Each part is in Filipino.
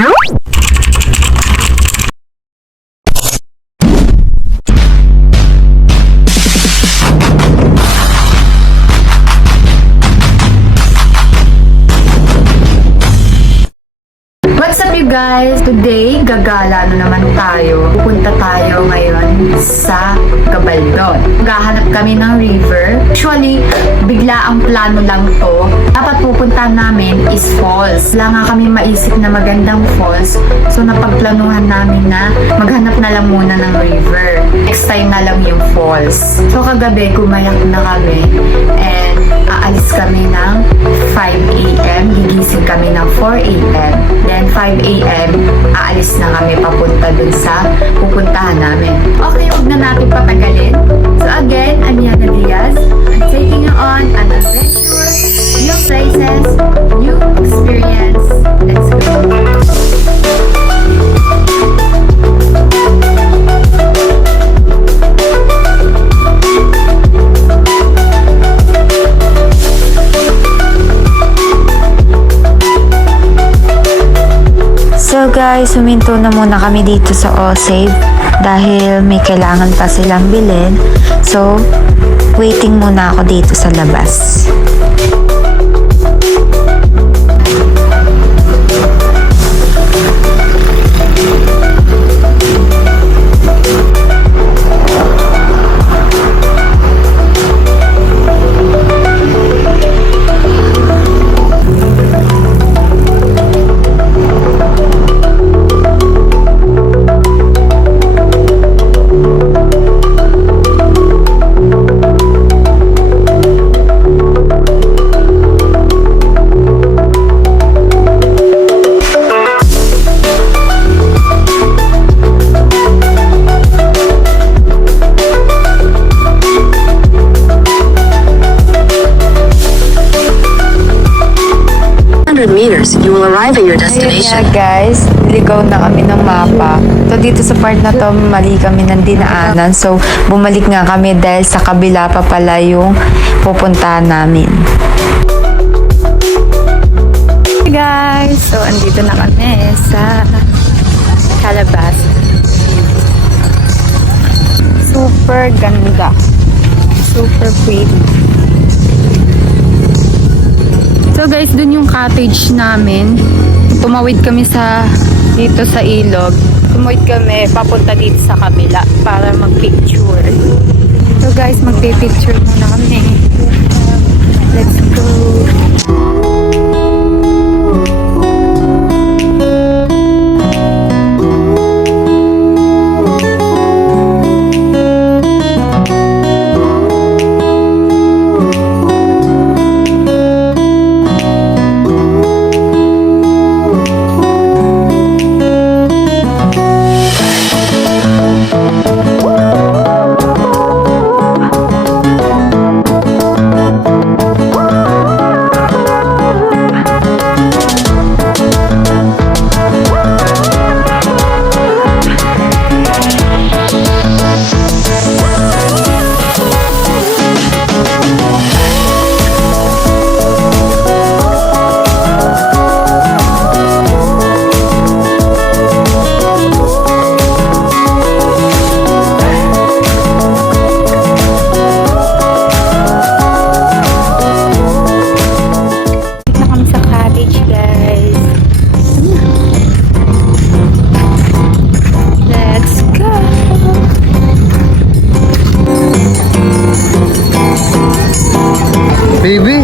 What's up you guys? Today, gagala na naman tayo. Pupunta tayo ngayon sa Gabaldon. Maghahanap kami ng river. Actually, bigla ang plano lang to. Dapat pupunta namin is falls. Wala nga kami maisip na magandang falls. So, napagplanuhan namin na maghanap na lang muna ng river. Next time na lang yung falls. So, kagabi, gumayak na kami. And, aalis kami ng 5 a.m. Gigising kami ng 4 a.m. Then 5 a.m. aalis na kami papunta dun sa pupuntahan namin. Okay, huwag na natin patagalin. So again, I'm Yana Diaz. I'm taking you on an adventure, new places, new experience. Let's go! So guys, huminto na muna kami dito sa Osave dahil may kailangan pa silang bilhin. So, waiting muna ako dito sa labas. Meters, you will arrive at your destination. Ayun nga guys, niligaw na kami ng mapa. So dito sa part na to, mali kami ng dinaanan. So bumalik nga kami dahil sa kabila pa pala yung pupuntahan namin. Hey guys! So, andito na kami sa Calabas. Super ganda. Super pretty. So guys, dun yung cottage namin. Tumawid kami dito sa ilog. Tumawid kami papunta dito sa kabila para mag-picture. So guys, magpipicture muna kami. Let's go! Baby,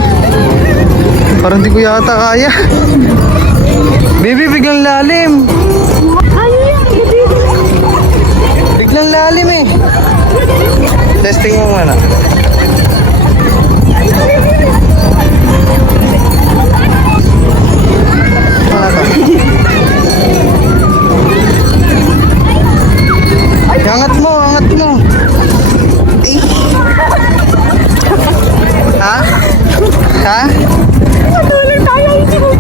parang di ko yata kaya. Baby, biglang lalim. Biglang lalim eh. Testing mo muna. Wala ka. Angat mo, angat mo. Ha? Ha? Tuloy tayo, hindi mo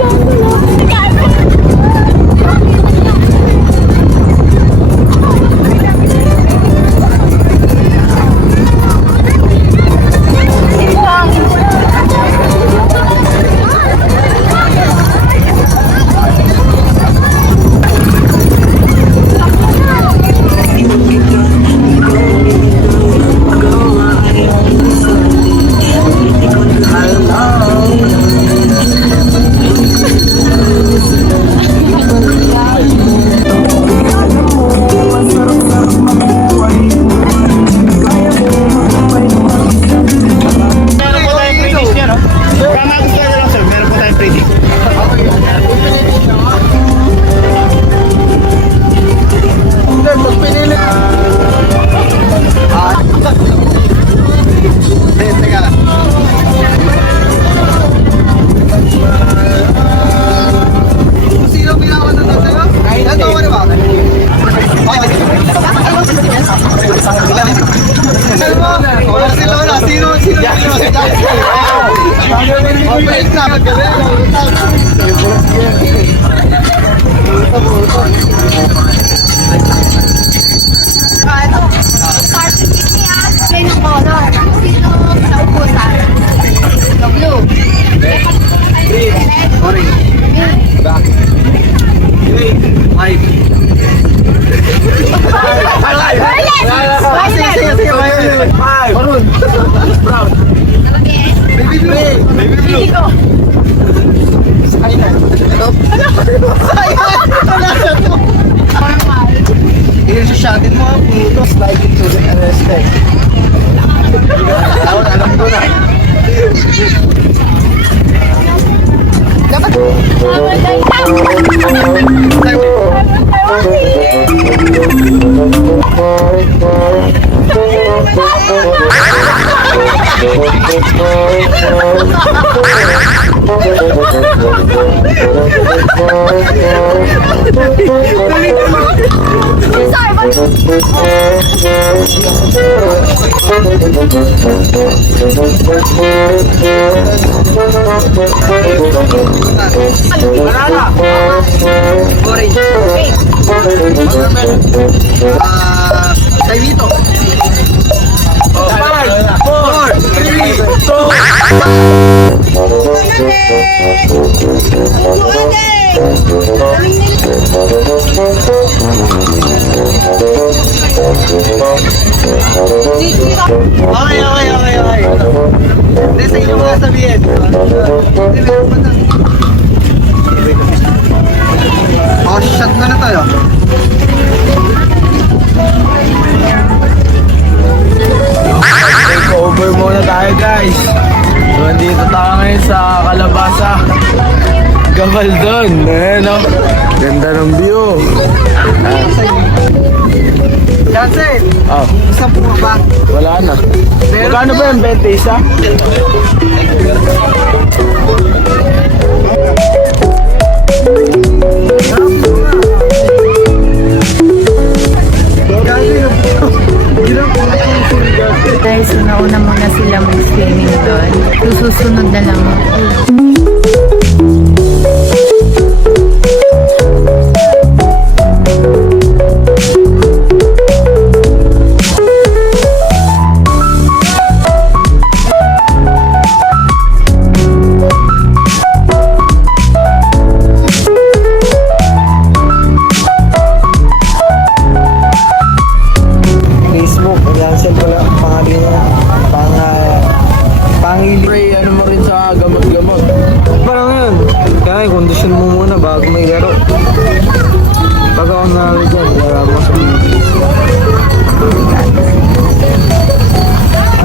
Shoutin mo ang puto. Slide it to the arrested. Alam ko na. Kay Vito. 5, 4, 3, 2. Okay. Hindi, sa inyo mga sabihin. Oh, shot na tayo. Take over muna tayo, guys. So, nandito tayo ngayon sa Kalabasa. Gabaldon. Ayan, oh. Ganda ng view. Jansen! Oh. Isang po ba? Wala na. Magkano ba yung 20 isa? Guys, nauna muna sila mag-swimming doon. Susunod na lang ako. Facebook, Jansen pala pangalan niya. Pangili. Ano mo rin sa gamot-gamot. Parang yun. Kaya kondisyon mo muna bago may laro. Pag ako nalo dyan, wala mo sa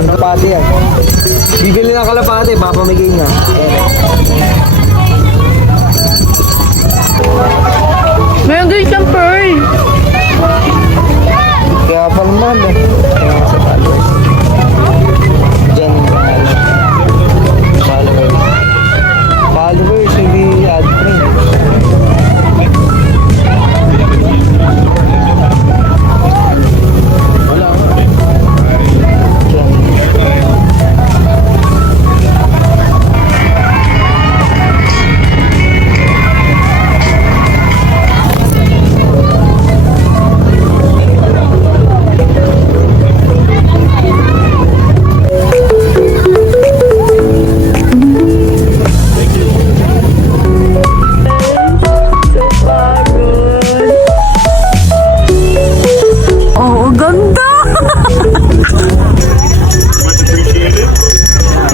ang kalapati yan. Bibili ng kalapati, papamigay niya. Meron din siyang pearl. Kaya palman eh. Kaya sa followers. Diyan followers. Followers, hindi add friends. Wala ka.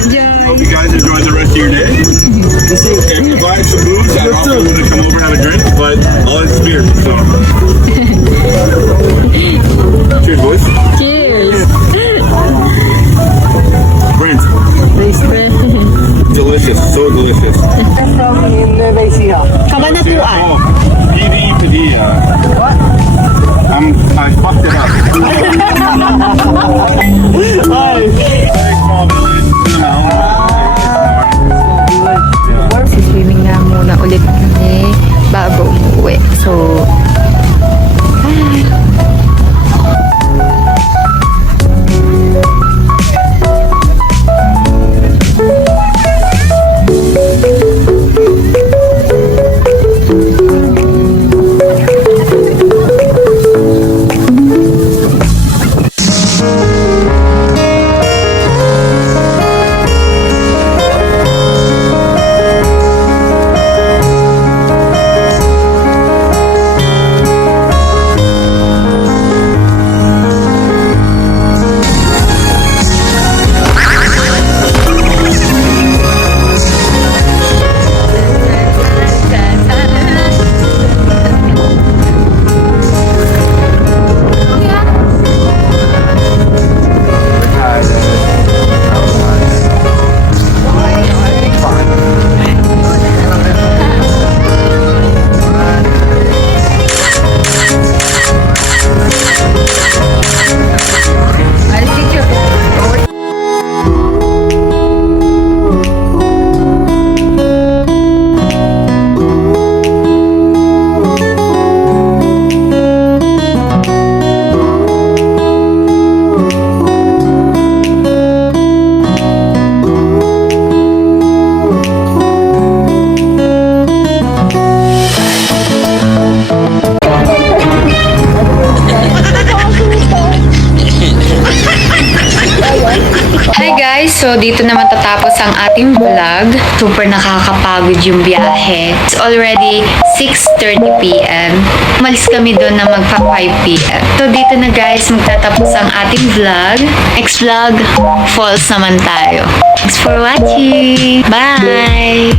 Diyan. Hope you guys enjoy the rest of your day. If you buy some booze, I offer you to come over and have a drink, but all it's beer, so. Cheers, boys. Cheers! Brent. Delicious, so delicious. Kabanatuan. Oh, Padilla. What? I fucked it up. Very small village in the mountains. Swimming nga muna ulit kami bago umuwi. So, So, dito na matatapos ang ating vlog. Super nakakapagod yung biyahe. It's already 6:30 p.m. Umalis kami doon na magpa 5 p.m. So, dito na guys, magtatapos ang ating vlog. Next vlog, falls naman tayo. Thanks for watching! Bye!